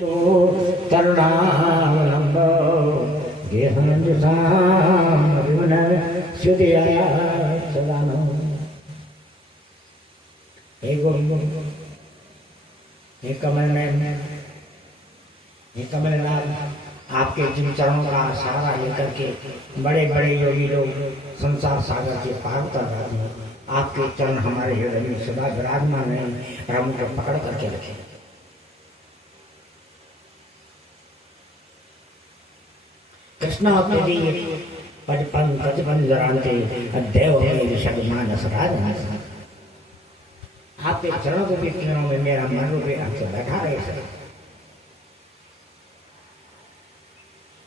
तो तरुणावलंब गेहंजुषामरुणस्युतिया सदानो। हे कमलनाथ, आपके जिन चरणों का सहारा लेकर के बड़े बड़े योगी लोग संसार सागर के पार कर रहे हैं, आपके चरण हमारे हृदय में सदा विराजमान है और हम उनको पकड़ करके रखें। कृष्ण प्रतिपंजरांते देव आपके चरणों को भी किरणों में मेरा मन रूपे आपसे बैठा रहे सर।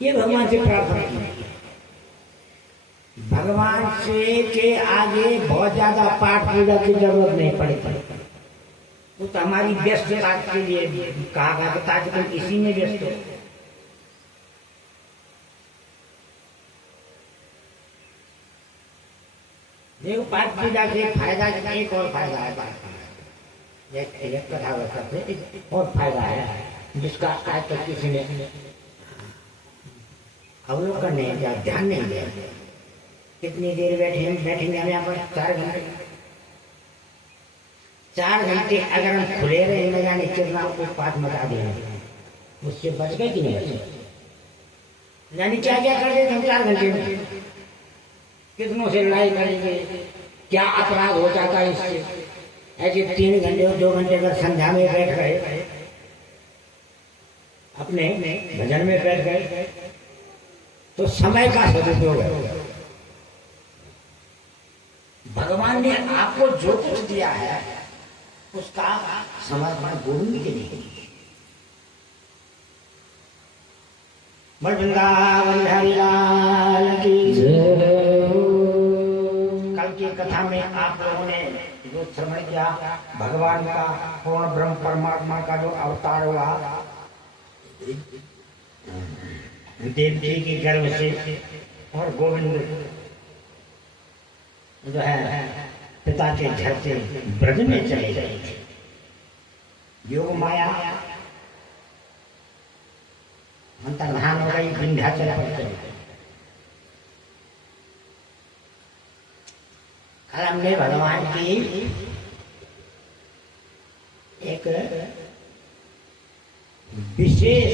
ये भगवान से प्रार्थना की। भगवान से के आगे बहुत ज्यादा पाठ पूजा की जरूरत नहीं पड़ी। वो तो हमारी व्यस्तता के लिए कहा गया ताकि तुम इसी में व्यस्त हो। देखो पाठ पूजा से फायदा एक और फायदा है। एक कथावत से और फायदा है जिसका आज तक किसी ने अवलोकन नहीं किया, ध्यान नहीं दिया। कितनी देर बैठेंगे हम यहाँ पर? 4 घंटे। 4 घंटे अगर हम खुले रहे न जाने कितना उत्पात मचा देंगे, उससे बच गए कि नहीं बचे? यानी क्या क्या कर देते हम 4 घंटे में? कितनों से लड़ाई करेंगे, क्या अपराध हो जाता है इससे? ऐसे 3 घंटे और 2 घंटे अगर संध्या में बैठ गए, अपने भजन में बैठ गए, तो समय का सदुपयोग है। भगवान ने आपको जो कुछ दिया है उसका समर्पण गोविंद के लिए। वृंदावन बिहारी लाल की कल की कथा में आप लोगों ने जो श्रवण किया, भगवान का पूर्ण ब्रह्म परमात्मा का जो अवतार हुआ देव जी के गर्भ से, और गोविंद जो है पिता के घर से ब्रज में चले गए थे। योग माया अंतर्धान हो गई, विंध्याचल पर चले गए। कल हमने भगवान की एक विशेष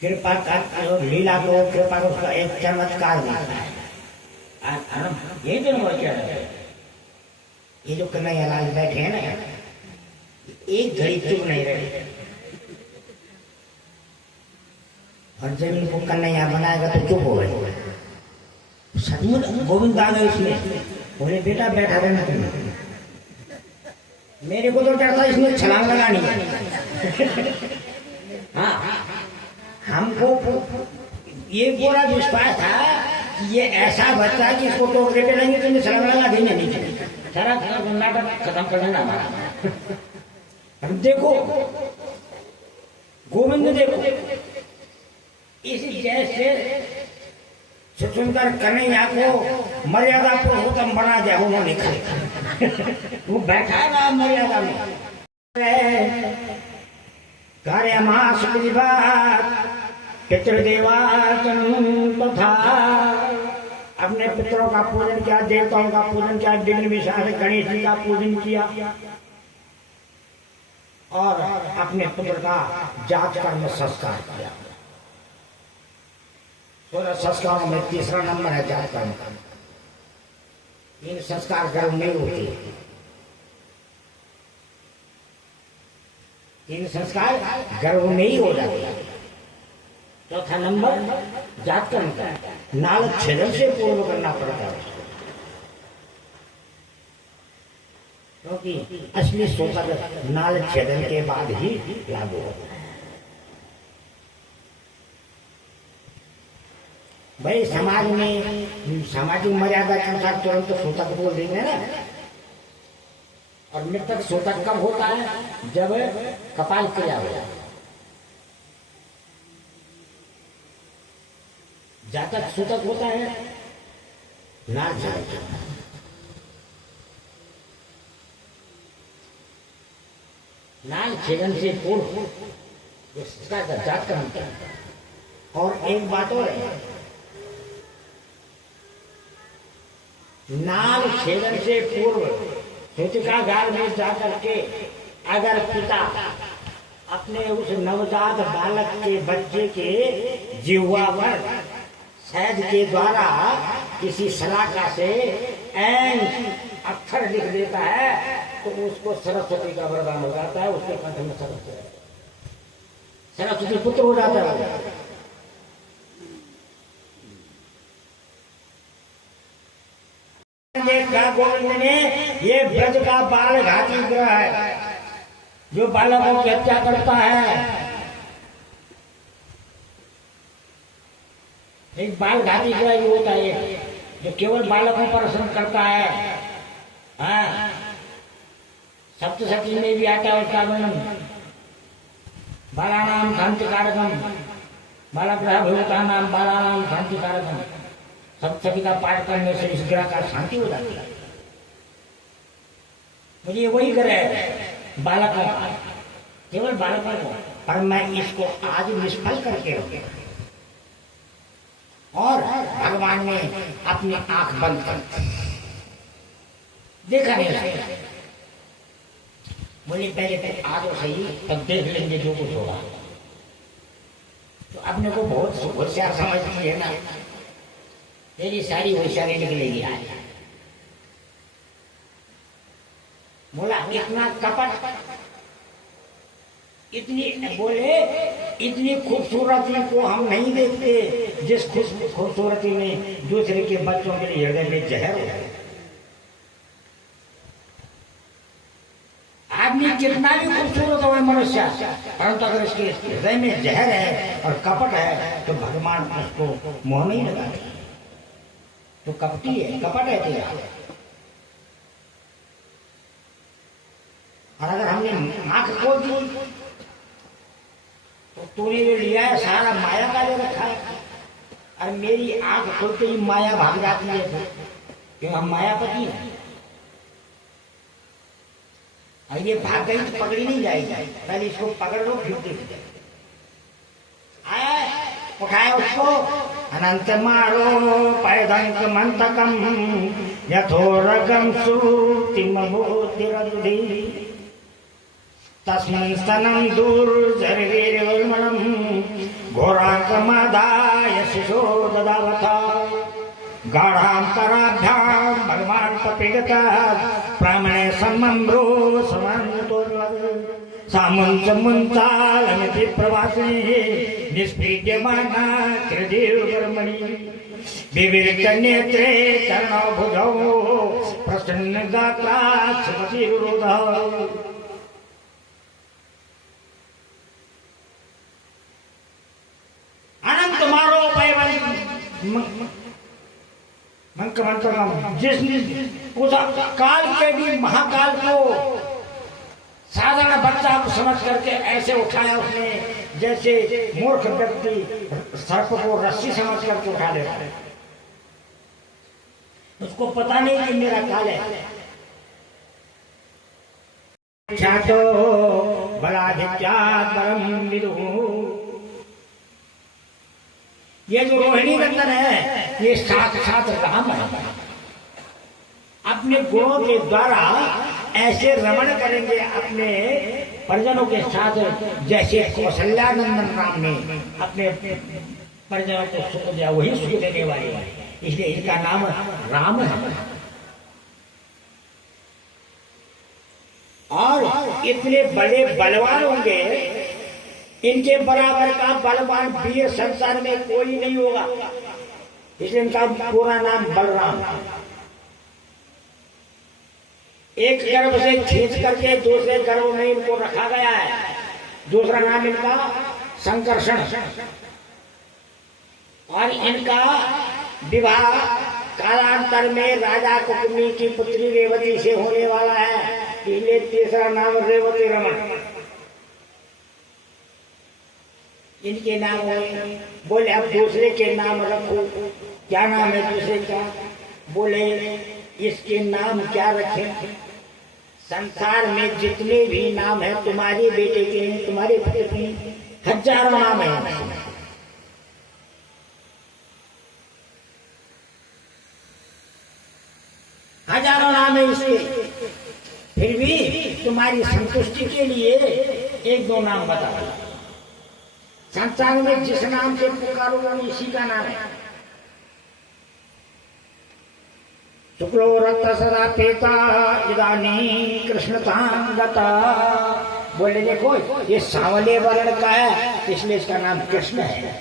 कृपा का लीला को, कृपा को उसका एक चमत्कार दिखा है। ये जो ये जो कन्हैया लाल बैठे हैं ना, एक घड़ी चुप नहीं रहे। और जब इनको कन्हैया बनाएगा तो चुप हो गए। सचमुच गोविंद आ गए इसमें, बोले बेटा बैठा रहना तुम्हें। मेरे को तो डर था इसमें छलांग लगानी है। हाँ, हमको ये पूरा विश्वास था कि ये ऐसा बच्चा कि इसको टोकरे पे लेंगे तो छलांग लगा देंगे नीचे, सारा नाटक खत्म कर देना हमारा। अब देखो गोविंद, देखो इसी जैसे सुनकर कन्हैया को मर्यादा पुरुषोत्तम बना दिया उन्होंने। वो बैठा ना मर्यादा में। कार्यमास पितृदेवाचन तथा अपने पितरों का पूजन किया, देवताओं का पूजन किया, विघ्न विशारद गणेश जी का पूजन किया, और अपने पुत्र का जात कर्म संस्कार किया। 16 संस्कारों में तीसरा नंबर है जात कर्म का। 3 संस्कार गर्भ में होते हैं। 3 संस्कार गर्भ में ही हो जाते हैं। चौथा नंबर जात कर्म का, नाल छेदन से पूर्व करना पड़ता है, क्योंकि असली सोचक नाल छेदन के बाद ही लागू होता है। भाई समाज में सामाजिक मर्यादा के अनुसार तुरंत सूतक बोल देंगे ना। और मृतक सूतक कब होता है? जब कपाल क्रिया हो जाए। जातक सूतक होता है नाल छेदन। नाल छेदन से पूर्व इसका दर्जा कम क्या। और एक बात और है, नाल छेदन से पूर्व सूतिकागार में जाकर के अगर पिता अपने उस नवजात बालक के बच्चे के जिह्वा पर शहद के द्वारा किसी सलाका से ऐन अक्षर लिख देता है तो उसको सरस्वती का वरदान हो जाता है, उसके कंठ में सरस्वती पुत्र हो जाता है। देखा गोविंद ने ये ब्रज का बाल घाती ग्रह है जो बालकों की हत्या करता है। एक बाल घाती ग्रह ये होता है जो केवल बालकों पर श्रम करता है। हाँ, सप्तशती में भी आता है उसका वर्णन, बालानाम शांतिकारकम, बालग्रह भूतानाम बालानाम शांतिकारकम। सप्तशती का पाठ करने से इस ग्रह का शांति हो जाती है। मुझे वही ग्रह है बालकों का, केवल बालकों को, पर मैं इसको आज निष्फल करके रखे और भगवान ने अपनी आंख बंद कर देखा नहीं। बोले पहले तो आ तो सही, तब देख लेंगे जो कुछ होगा। तो अपने को बहुत होशियार समझती है ना, मेरी सारी होशियारी निकलेगी आज। बोला इतना कपट, इतनी खूबसूरती को हम नहीं देखते जिस खूबसूरती में दूसरे के बच्चों के लिए हृदय में जहर हो। आदमी कितना भी खूबसूरत हो मनुष्य, परंतु अगर इसके हृदय में जहर है और कपट है तो भगवान उसको मोह नहीं लगाते, तो कपटी है, कपट है तेरा। और अगर हमने आंख खोल दी तो तूने जो लिया है सारा माया का ले रखा है, और मेरी आंख खोलते ही माया भाग जाती है, क्योंकि हम मायापति हैं। और ये भाग गई तो पकड़ी नहीं जाएगी, पहले इसको पकड़ लो फिर देखो। आया उठाया उसको, अनंत मारो पैदंक मंतकम यथोरगम सुतिमभूतिरदुधि तस्मिन् स्तनं दूर्जर्वीर्वर्मणं घोराकमादाय शिशो ददावथ गाढान्तराभ्यां भगवान् पपिगतः प्रामणे सम्मम्भ्रो समान्वितो सामुञ्च मुञ्चालमिति प्रवासिनी निष्पीड्यमाना त्रिदेववर्मणि विविक्त नेत्रे चरणौ भुजौ प्रसन्नगात्रा सुमतिरुरोधः। अनंत मारो मंत्र जिसने उस काल के भी महाकाल को साधारण बच्चा को समझ करके ऐसे उठाया उसने जैसे मूर्ख व्यक्ति सर्प को रस्सी समझ करके उठा देता है। उसको पता नहीं कि मेरा काल है। ख्यातो बलाधिक्यात् बलम विदुः, ये जो रोहिणी नंदन है ये साथ साथ राम है। अपने गुणों के द्वारा ऐसे रमण करेंगे अपने परिजनों के साथ जैसे कौशल्यानंदन राम ने अपने परिजनों को सुख दिया, वही सुख देने वाले है, इसलिए इनका नाम राम है। और इतने बड़े बलवान होंगे, इनके बराबर का बलवान वीर संसार में कोई नहीं होगा, इसलिए इनका पूरा नाम बलराम। एक गर्भ से खींच करके दूसरे गर्भ में इनको रखा गया है। दूसरा नाम इनका संकर्षण। और इनका विवाह कालांतर में राजा कुकुमी की पुत्री रेवती से होने वाला है, इसलिए तीसरा नाम रेवती रमन। इनके नाम हुए। बोले अब दूसरे के नाम रखो, क्या नाम है दूसरे का? बोले इसके नाम क्या रखें? संसार में जितने भी नाम है तुम्हारे बेटे के हैं, तुम्हारे पति के हजारों नाम है, हजारों नाम है इसके, फिर भी तुम्हारी संतुष्टि के लिए एक दो नाम बताओ। संसार में जिस नाम से पुकारोगे इसी का नाम है। शुक्लो रक्त सदा पेता इदानी कृष्णतांगता, बोले देखो ये सांवले वर्ण का है इसलिए इसका नाम कृष्ण है।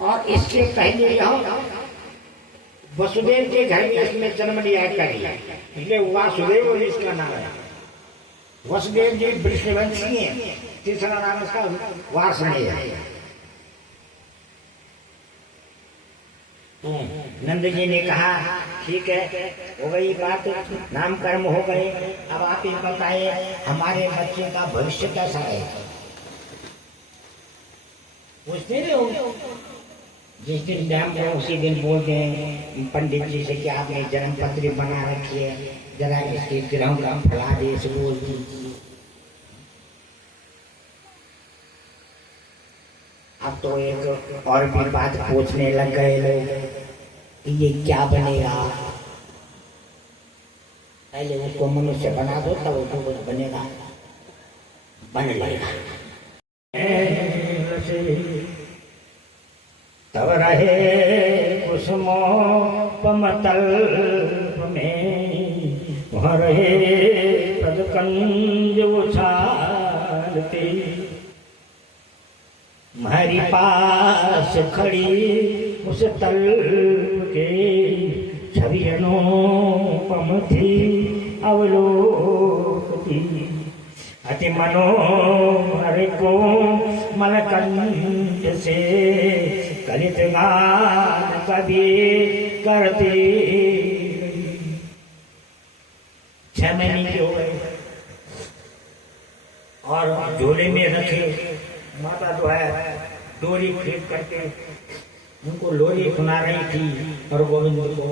और इसके पहले यह वसुदेव के घर में इसने जन्म लिया करिए, इसलिए वासुदेव इसका नाम है। वसुदेव जी वृषवंशी हैं, तीसरा नाम इसका वासुदेव है। नंद जी ने कहा ठीक है, हो गई बात, नाम कर्म हो गए, अब आप ये बताए हमारे बच्चे का भविष्य कैसा है। पूछते रहे हो, जिस दिन नाम करो उसी दिन बोलते हैं पंडित जी से कि आपने जन्म पत्री बना रखी है, जरा इसके ग्रहों का फलादेश बोल दीजिए। अब तो एक और भी बात पूछने लग गए लोग कि ये क्या बनेगा। पहले उसको मनुष्य बना दो तब उसको कुछ बनेगा, बन लेगा। तब रहे कुसुमो पमतल में, वहाँ रहे पदकंज उछालते, हमारी पास खड़ी उस तल के छवि अनुपम थी अवलोकती, अति मनोहर को मलकंज से कलित गान कभी करती। 6 महीने के हो गए और झोले में रखे माता जो है डोरी खींच करके उनको लोरी सुना रही थी और गोविंद को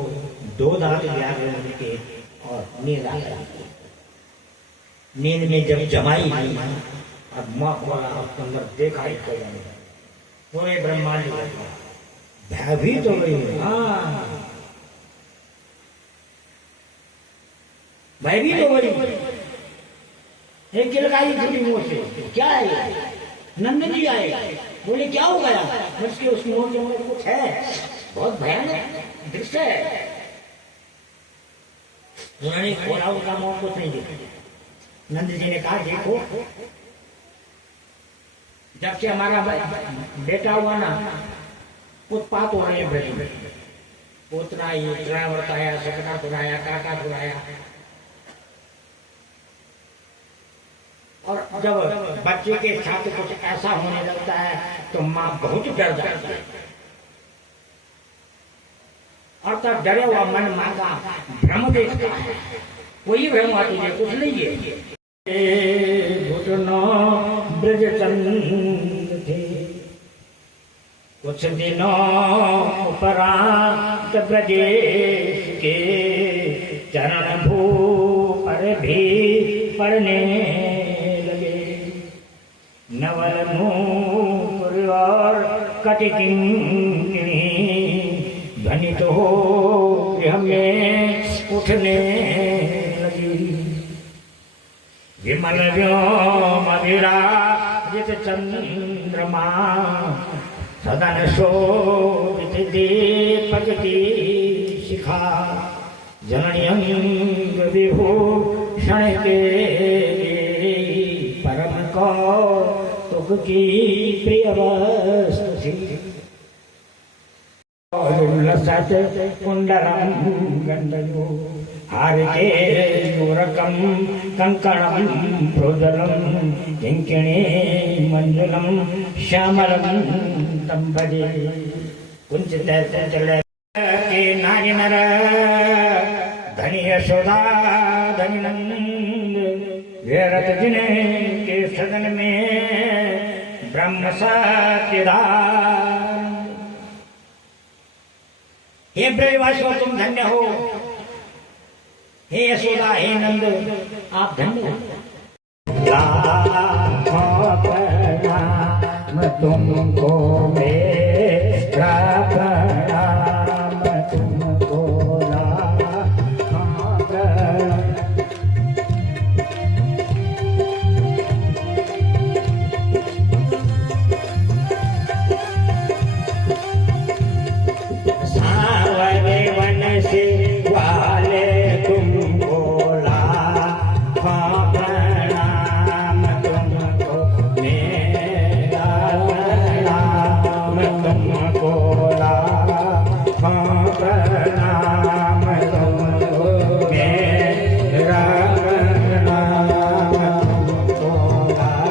2 दांत याद उनके और नींद आ गई। नींद में जब जमाई गई और माँ बोला उसके अंदर देखा ही पूरे ब्रह्मांड भयभीत हो गई। भयभीत हो गई, एक गिलगाई खड़ी मुंह से, क्या है? नंद जी आए, बोले क्या हो गया? उसकी मुंह के मुंह कुछ है, बहुत भयानक दृश्य है। उन्होंने खोला, उनका मुंह कुछ नहीं देखा। नंद जी ने कहा देखो, जब से हमारा बेटा हुआ ना, उत्पात हो रहे हैं, उतना ही उतना बताया, सपना सुनाया, काका सुनाया। और जब बच्चे के साथ कुछ ऐसा होने लगता है तो माँ बहुत डर जाती है, और तब डरे हुआ मन माँ का भ्रम देखता है, कोई भ्रम आती है, कुछ नहीं है। घुटनो ब्रज चंद थे, कुछ दिनों उपरांत ब्रजेश के चरण भू पर भी पड़ने नवल नूपुर और कटिकिंकिणी ध्वनित हो गृह में उठने लगी। विमल व्योम विराजित चंद्रमा सदन शोभित दीपक की शिखा, जननी विभूषण के परम को की प्रिय वस्तु थी। लसत कुंडलम गंडयो हार के गोरकम कंकणम प्रोजलम किंकिणी मंजुलम श्यामलम तंबजे कुंचित चले के नारी नर धनी यशोदा धनी नंद वेरत जिने के सदन में ब्रह्म सत्यदान। हे ब्रजवासियों तुम धन्य हो, हे यशोदा, हे नंद, आप धन्य हो। प्रणाम तुमको मेरा प्रणाम तुमको सावरे वन से वाले तुमको प्रणाम तुमको मेरा प्रणाम तुमको प्रणाम तुमको मेरा प्रणाम तुमको प्रणाम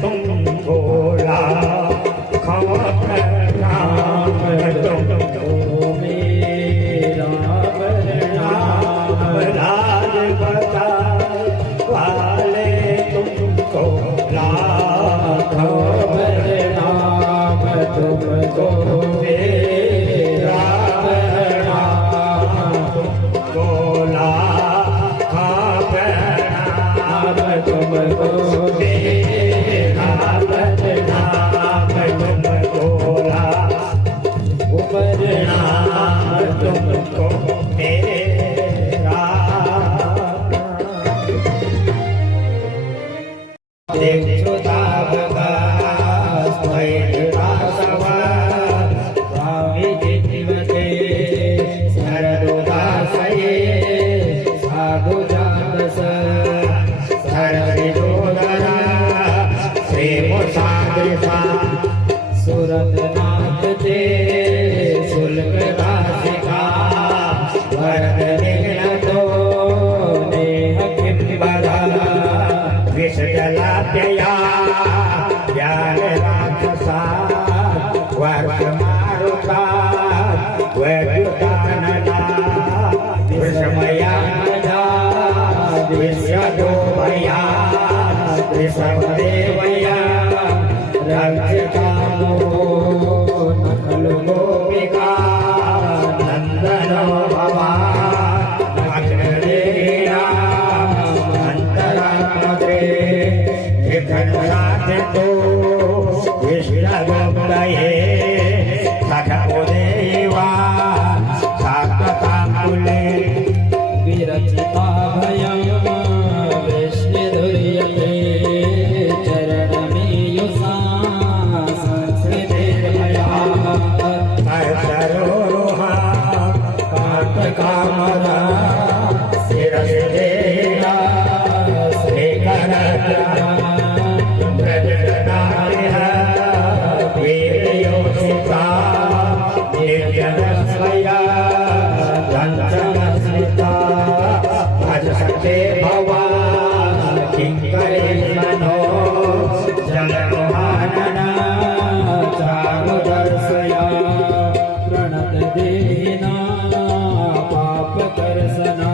तुमको राज बता तुमको मेरा बदनाम तुमको उपरनाम तुमको मेरा देखुता सुरतनाथ ते सुल्क राशिका वरद निघ्नतो नेह किंबदा विषजलाप्यया ज्ञान राक्षसा वर्ष मारुता वैद्युतानना विषमया विश्वदोभया विश्वदेवया रक्षकामो नखलु गोपिका नंदनो भवान् अग्निरेणा अन्तरात्मद्रे विघ्नसाध्यतो विष्णुगोप्तये सखोदेवा सात्वताङ्कुले विरचिता भयं विष्णुधुर्यते चरणमेयुषा सरोहा कामदा शिरसिदेया श्रीकरत्रा ब्रजनारिह वीर्योषिता निर्जनस्वया दन्तमस्मिता भजसते भवान् किङ्करे मनो जलमोहानना चारुदर्शया देना पाप करसना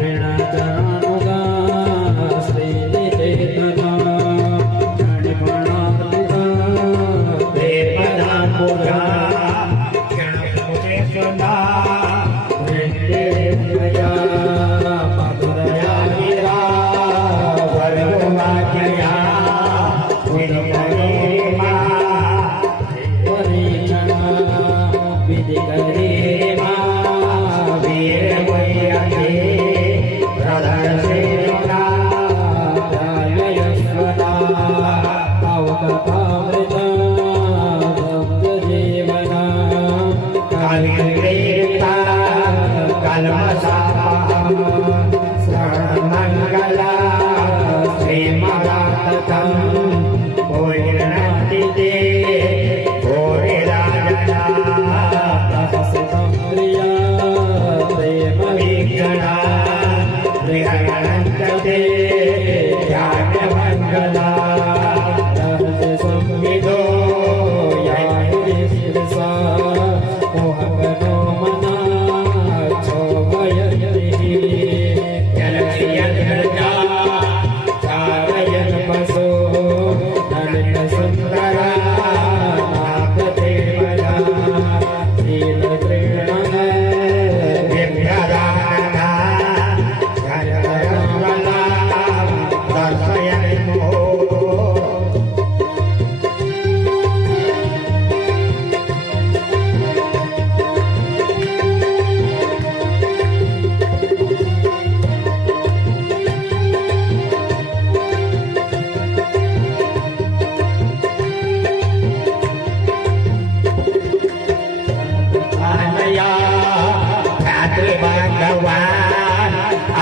ऋण जनानुगा श्रीदेतना गणपणात्मिका देवदानुगा गणपतेश्वरा वृन्देन्द्रया मधुरया गिरा वरुणाख्यया विनिमयेमा परिचना विधिकरे मा वीरमय्यते प्रदर्शेना ध्यायश्वना अवकथामृता भक्तजीवना कालिन्द्रेता कल्मषापः श्रवणमङ्गला श्रीमदाततं पूर्णन्तिते प्रियनन्तते ध्यानमङ्गला संविदो यायुरिस्सा मोहकनो मना चोभयतिः यलयन्त्रजा चारयन् पशो नलिनसुन्दरा नागदेवया शीलकृष्णः विभ्रदानना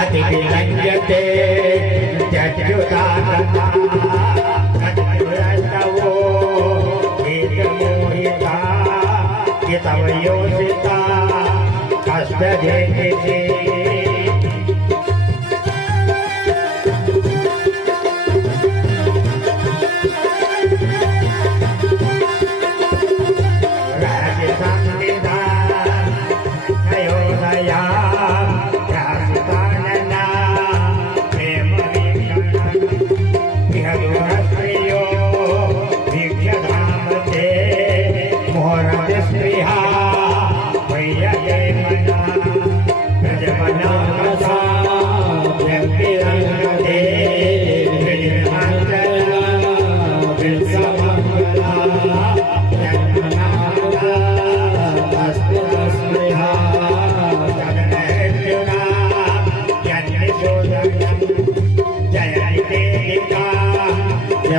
अतिविलंजते जज्जुदानता कज्जुरस्तवो गीतमोहिता गीतवयोषिता कष्टजेते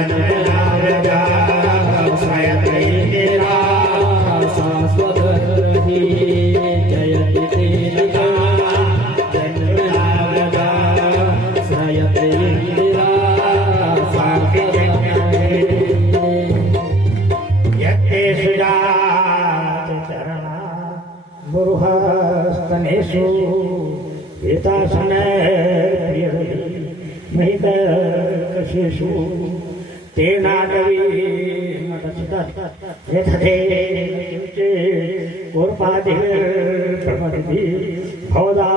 जन्मनाव्रजा स्वयं इंदिरा शाश्वत रही जयति तेरिका जन्मनाव्रजा स्वयं इंदिरा शाश्वत यत्ते सुजात चरणा मुरुहस्तनेषु वेतासन महितकशेषु तेनाटवी यथते कूर्पाधिः भवदा